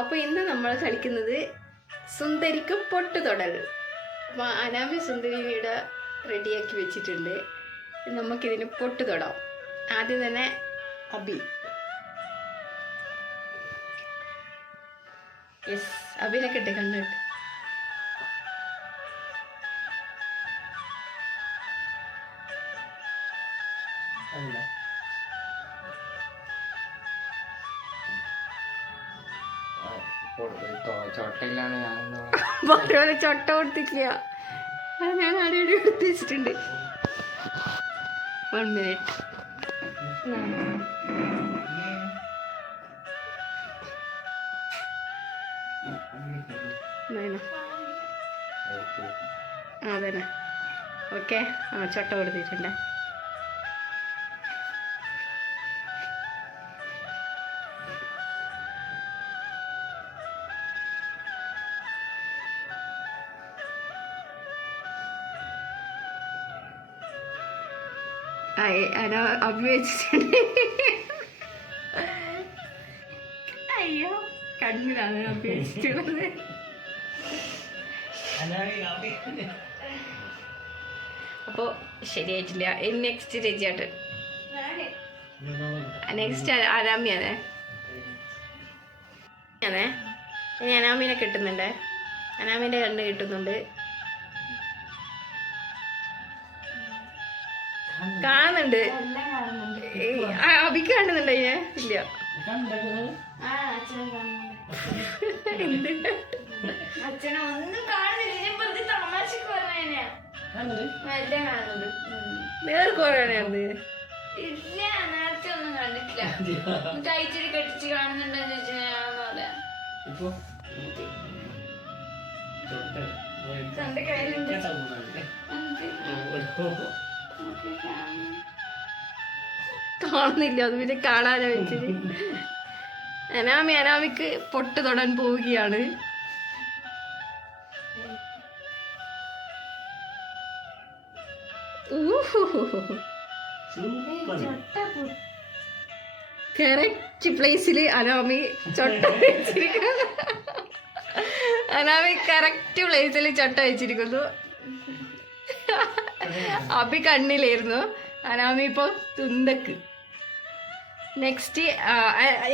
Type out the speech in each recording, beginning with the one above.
അപ്പോൾ ഇന്ന് നമ്മൾ കളിക്കുന്നത് സുന്ദരിക്ക് പൊട്ടുതൊടൽ. അപ്പോൾ അനാമി സുന്ദരിയുടെ റെഡിയാക്കി വെച്ചിട്ടുണ്ട്. നമുക്കിതിന് പൊട്ട് തൊടാം. ആദ്യം തന്നെ അബി. യെസ്, അബിനെ കിട്ടി, കണ്ടിട്ട്. ചൊട്ട കൊടുത്തിട്ടില്ല, ഞാൻ അടിയടി എടുത്ത് വെച്ചിട്ടുണ്ട്. 1 minute. അതന്നെ, ഓക്കെ. ചൊട്ട കൊടുത്തിട്ടുണ്ട്. അബി വെച്ചിട്ടുണ്ട്. അയ്യോ, കണ്ണിലാണ് അബി വെച്ചിട്ടുള്ളത്. അപ്പോ ശരിയായിട്ടില്ല. നെക്സ്റ്റ് രജിയാട്ട്, നെക്സ്റ്റ് അനാമിയാണേ. ഇനി അനാമിനെ കിട്ടുന്നുണ്ട്. അനാമിന്റെ കണ്ണ് കിട്ടുന്നുണ്ട്. കാണുന്നുണ്ട്. അബിക്ക് കാണുന്നുണ്ട്. ഇല്ല, നേർക്ക് പറയാനായിരുന്നു. നേരത്തെ ഒന്നും കണ്ടിട്ടില്ല. കഴിച്ചിട്ട് കെട്ടിച്ച് കാണുന്നുണ്ടെന്ന് ചോദിച്ചാൽ തന്റെ കയ്യിലുണ്ട്. കാണുന്നില്ല, അത് പിന്നെ കാണാനാ വെച്ചിട്ട്. അനാമിക്ക് പൊട്ട് തൊടാൻ പോവുകയാണ്. കറക്റ്റ് പ്ലേസിൽ അനാമി ചൊട്ട വെച്ചിരിക്കുന്നു. അനാമി കറക്റ്റ് പ്ലേസിൽ ചൊട്ട വെച്ചിരിക്കുന്നു. അബി കണ്ണിലായിരുന്നു, അനാമി ഇപ്പൊ തുന്തക്ക്. നെക്സ്റ്റ്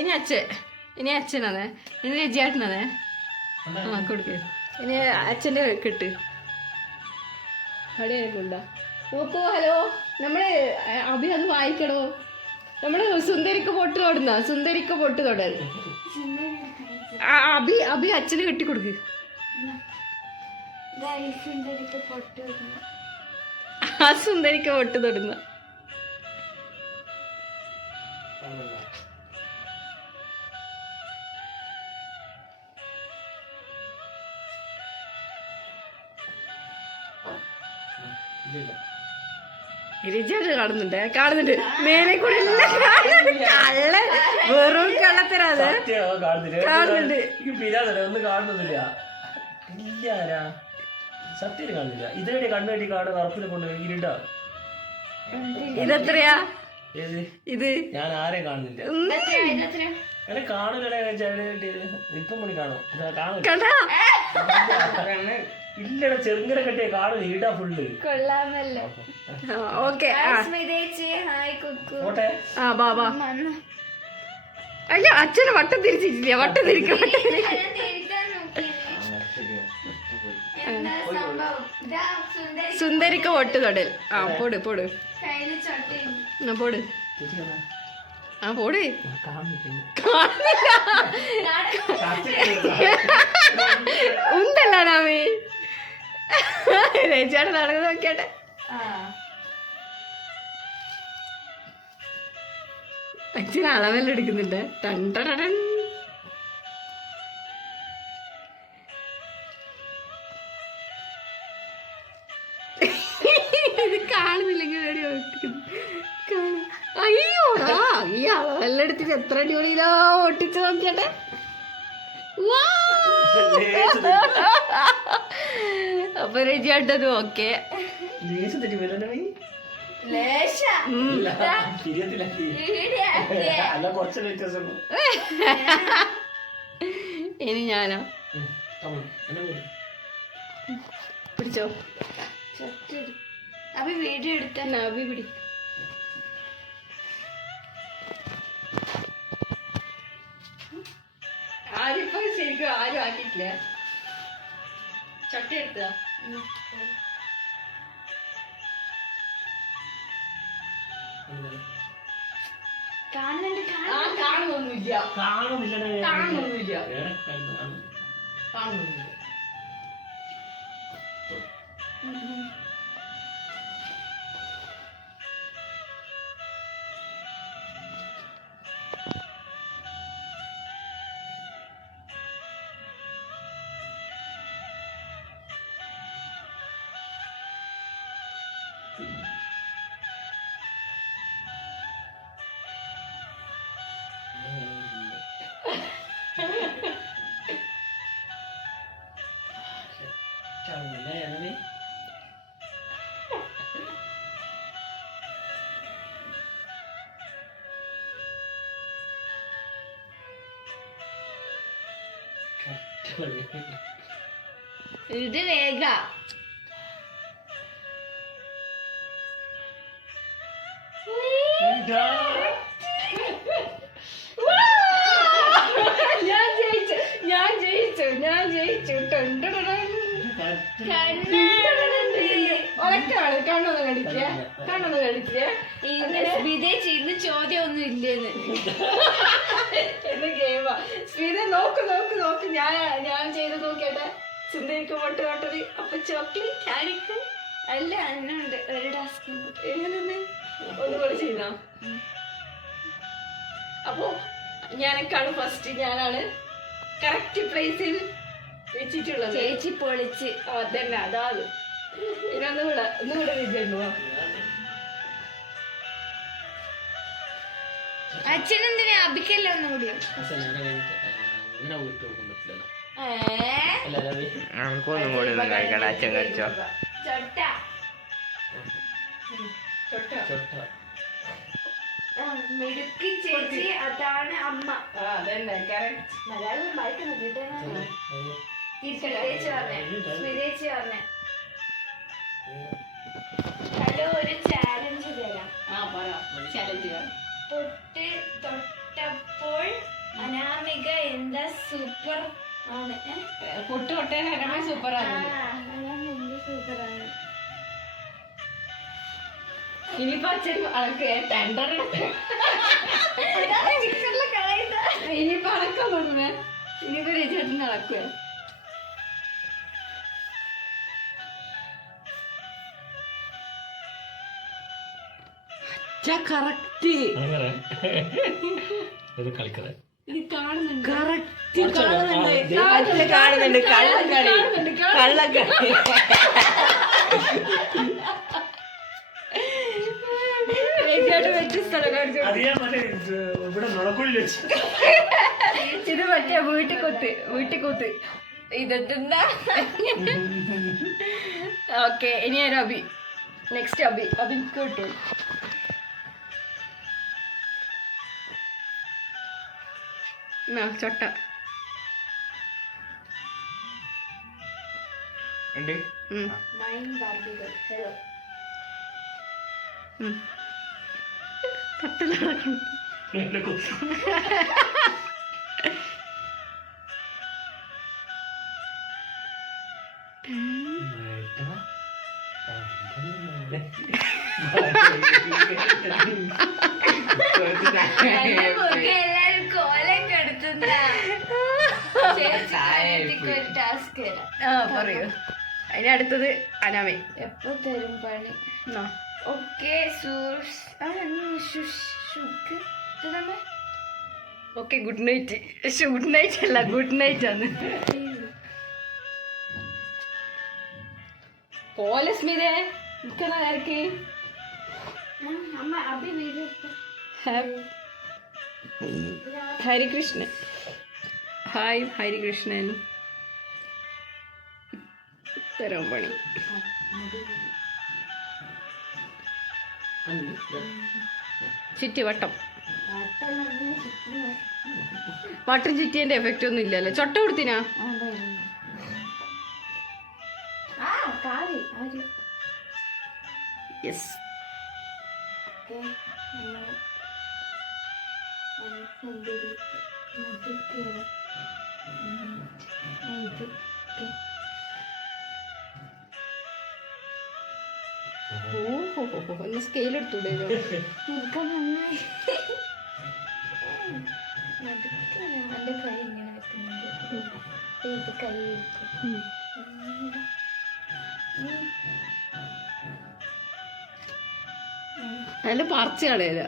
ഇനി അച്ഛനാണ്. ഇനി രജിയാട്ടനാണ്. കൊടുക്ക. ഇനി അച്ഛൻ്റെ കിട്ട്. അവിടെ ആയിരിക്കുണ്ടോ നോക്കൂ. ഹലോ, നമ്മള് അബി അത് വായിക്കണോ? നമ്മള് സുന്ദരിക്ക് പൊട്ട് തൊടുന്ന, സുന്ദരിക്ക് പൊട്ട് തൊടൽ. അബി അച്ഛന് കെട്ടിക്കൊടുക്ക്. ആ സുന്ദരിക്ക് പൊട്ട് തൊടുന്ന. കാണുന്നുണ്ട് മേലെ കൂടെ കള്ള, വെറും കള്ളത്തരാത്. കാണുന്നുണ്ട്. സത്യം കാണുന്നില്ല. ഇതേടെ കണ്ണുകെട്ടി കാണുന്ന ഉറപ്പിനെ കൊണ്ട് ഇരുട്ടാ. ഇതെത്രയാ? ഇത് ഞാൻ ആരെയും കാണുന്നില്ല. കാണൂലേ ഇപ്പം മണി കാണും. ഇല്ലട, ചെറുങ്ങനെ കെട്ടിയ കാണും. ഇരുട്ടാ ഫുള്ള്. കൊള്ളാമല്ലോ. ഓക്കെ, അയ്യോ, അച്ഛന് വട്ടം തിരിച്ചിട്ടില്ല. വട്ടം തിരിക്കും. സുന്ദരിക്ക് പൊട്ട് തൊടൽ. പോട് പോട് പോട്. പോട്. ഉണ്ടല്ലോ നാമി. രജിയുടെ നടക്കുന്നത് നോക്കിയാട്ടെ. അച്ഛൻ അളവെല്ലാം എടുക്കുന്നുണ്ട്. ടൺ. ഇത് കാണുന്നില്ലെങ്കിൽ അയ്യോടാ, ഈ അളവെല്ലാം എടുത്തിട്ട് എത്ര അടിപൊളിയിലാ ഒട്ടിച്ച് നോക്കിയാട്ടെ. അപ്പൊ രജിയാട്ടത് ഓക്കെ. ഇനി ഞാനാ എന്നെ പിടിച്ചോ. അപ്പൊ വീഡിയോ എടുത്ത അഭി പിടി. ആരിപ്പോ ശരിക്കും ആരും ആക്കിയിട്ടില്ല. ചട്ടി എടുത്ത കാണുന്നുണ്ട് കാണുന്നൊന്നുമില്ല. കാണുന്നില്ല. കാണുന്നൊന്നുമില്ല. കാണുന്നൊന്നുമില്ല. ഇത് വേഗ ഞാൻ ജയിച്ചു. ഉറക്കാണ്. കണ്ണൊന്ന് കളിക്കേ. വിദേശ ഇന്ന് ചോദ്യം ഒന്നും ഇല്ലെന്ന്. എന്ന് ഗെയിമാ. സ്മിത നോക്ക്. ഞാൻ ചെയ്ത് നോക്കിയട്ടെ. സുന്ദരിക്ക് പൊട്ട് തൊട്ടത്. അപ്പൊ ചോക്ലേറ്റ് ആയിരിക്കും. അല്ല എന്നുണ്ട് ഒരു ടാസ്ക്. എങ്ങനെ ഒന്നുകൂടെ ചെയ്യുന്ന. അപ്പൊ ഞാനൊക്കെയാണ് ഫസ്റ്റ്. ഞാനാണ് കറക്റ്റ് പ്ലേസിൽ വെച്ചിട്ടുള്ളത്. ചേച്ചി പൊളിച്ച്. അതന്നെ അതാണ്. ഇനി ഒന്നുകൂടെ വിജയുണ്ടോ? അച്ഛനെന്തിനാ അബിക്കല്ല ഒന്നുകൂടിയോ? നമുക്കൊന്നും കൂടി ഒന്നും കഴിക്കണം. അച്ഛൻ കഴിച്ചോ? മിടുക്കി ചേച്ചി, അതാണ് അമ്മ. അതന്നെ കറക്റ്റ്. മലയാളം വായിക്കണം ചേച്ചി പറഞ്ഞേ. സ്മിതേച്ചി പറഞ്ഞേ. ഹലോ, ഒരു ചാലഞ്ച് തരാം. ചലഞ്ച്. പൊട്ട് തൊട്ടപ്പോൾ അനാമിക എന്താ സൂപ്പർ ആണ്. പൊട്ട് തൊട്ടേ സൂപ്പറാണ്. അനാമിക സൂപ്പറാണ്. ഇനിയിപ്പോ അച്ഛൻ അളക്ക് ടെൻഡർ. ഇനിയിപ്പോ അളക്കാൻ തോന്നുന്നേ. ഇനിയിപ്പോ ചേട്ടൻ അളക്കുക. കറക്റ്റ്. കളിക്കണേ കാണുന്നുണ്ട്. കള്ളക്കളി. വെച്ച സ്ഥലം ഇത് മറ്റേ വീട്ടിക്കൂത്ത്. ഇതെന്താ? ഓക്കെ, ഇനി ആരും അഭി. നെക്സ്റ്റ് അഭി കിട്ടു. ചൊട്ട എല്ലാരും കോലം കെടുത്തുന്ന ഒരു ടാസ്ക് തരാം. പറയൂ. അതിന് അടുത്തത് അനാമി. എപ്പോ തരും പണി? Okay okay, good night. Good night അല്ല, ഗുഡ് നൈറ്റ് ആണ്. പോലെ സ്മിതേ നിൽക്കുന്ന നേരക്ക്. അമ്മ അഭി വീഡിയോ ഹരികൃഷ്ണൻ. ഹായ് ഹരികൃഷ്ണൻ. തരാം പണി. ചുറ്റുവട്ടം. ബട്ടർ ചിറ്റിന്റെ എഫക്റ്റ് ഒന്നും ഇല്ലല്ലോ. ചൊട്ട കൊടുത്തിനാ? യെസ്. ഒന്ന് സ്കെയിൽ എടുത്തൂടെ? എന്റെ കൈ ഇങ്ങനെ വെക്കുന്നുണ്ട്. കൈ അതിൽ പറിച്ച് കളയല.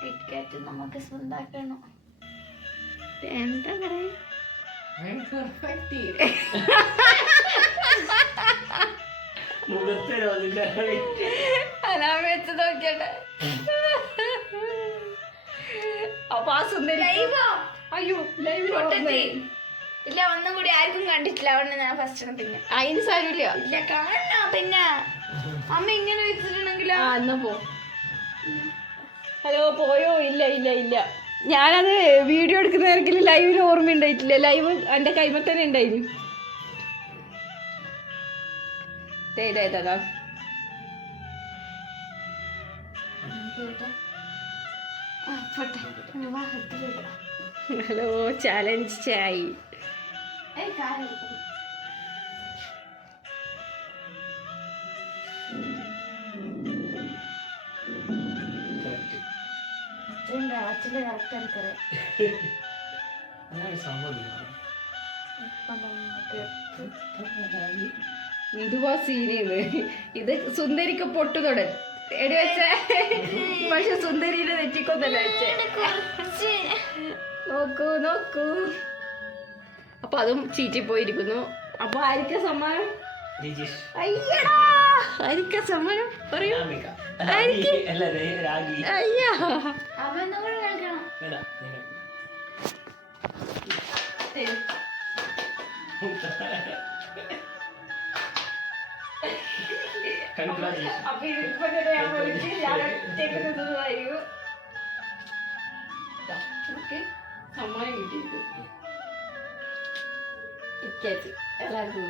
കിറ്റ്കാറ്റ് നമുക്ക് സ്വന്താക്കണം. എന്താ പറയാ? അലാം വെച്ച് നോക്കിയട്ടെ. അപ്പൊ ആ സുന്ദരി അയ്യോ ലൈവ് ഇല്ല, ഒന്നും കൂടി ആർക്കും കണ്ടിട്ടില്ല. അവിടെ ഞാൻ ഫസ്റ്റ് പിന്നെ അതിന് സാരമില്ല. ഇല്ല കാണാ. പിന്നെ അമ്മ ഇങ്ങനെ വെച്ചിട്ടുണ്ടെങ്കിലോ? എന്നാ പോ. ഹലോ പോയോ? ഇല്ല ഇല്ല ഇല്ല, ഞാനത് വീഡിയോ എടുക്കുന്ന നേരത്തിൽ ലൈവിന് ഓർമ്മ ഉണ്ടായിട്ടില്ല. ലൈവ് എൻ്റെ കൈമ തന്നെ ഉണ്ടായിരുന്നു. ഇതാ ഹലോ ചാലഞ്ച് ചായ്. അച്ഛൻ്റെ കറക്റ്റ് എനിക്കറിയാം. ഇതുവാ സീനിയത്. ഇത് സുന്ദരിക്ക് പൊട്ടു തൊടൻ എടി വെച്ചേ. പക്ഷെ സുന്ദരിയുടെ നെറ്റിക്കൊന്നല്ല വെച്ചേ. നോക്കൂ നോക്കൂ. അപ്പൊ അതും ചീറ്റിപ്പോയിരിക്കുന്നു. അപ്പൊ ആയിരിക്ക സമ്മാനം? അയ്യടാ, ആയിരിക്ക സമ്മാനം പറയൂ. അയ്യാ അവനോട് കേൾക്കണം. അപ്പൊ ഇതിപ്പോ ഞാൻ വിളിച്ച് ഞാൻ ഒറ്റയ്ക്ക് സമ്മാനം കിട്ടിയിരിക്കും. എല്ലാവർക്കും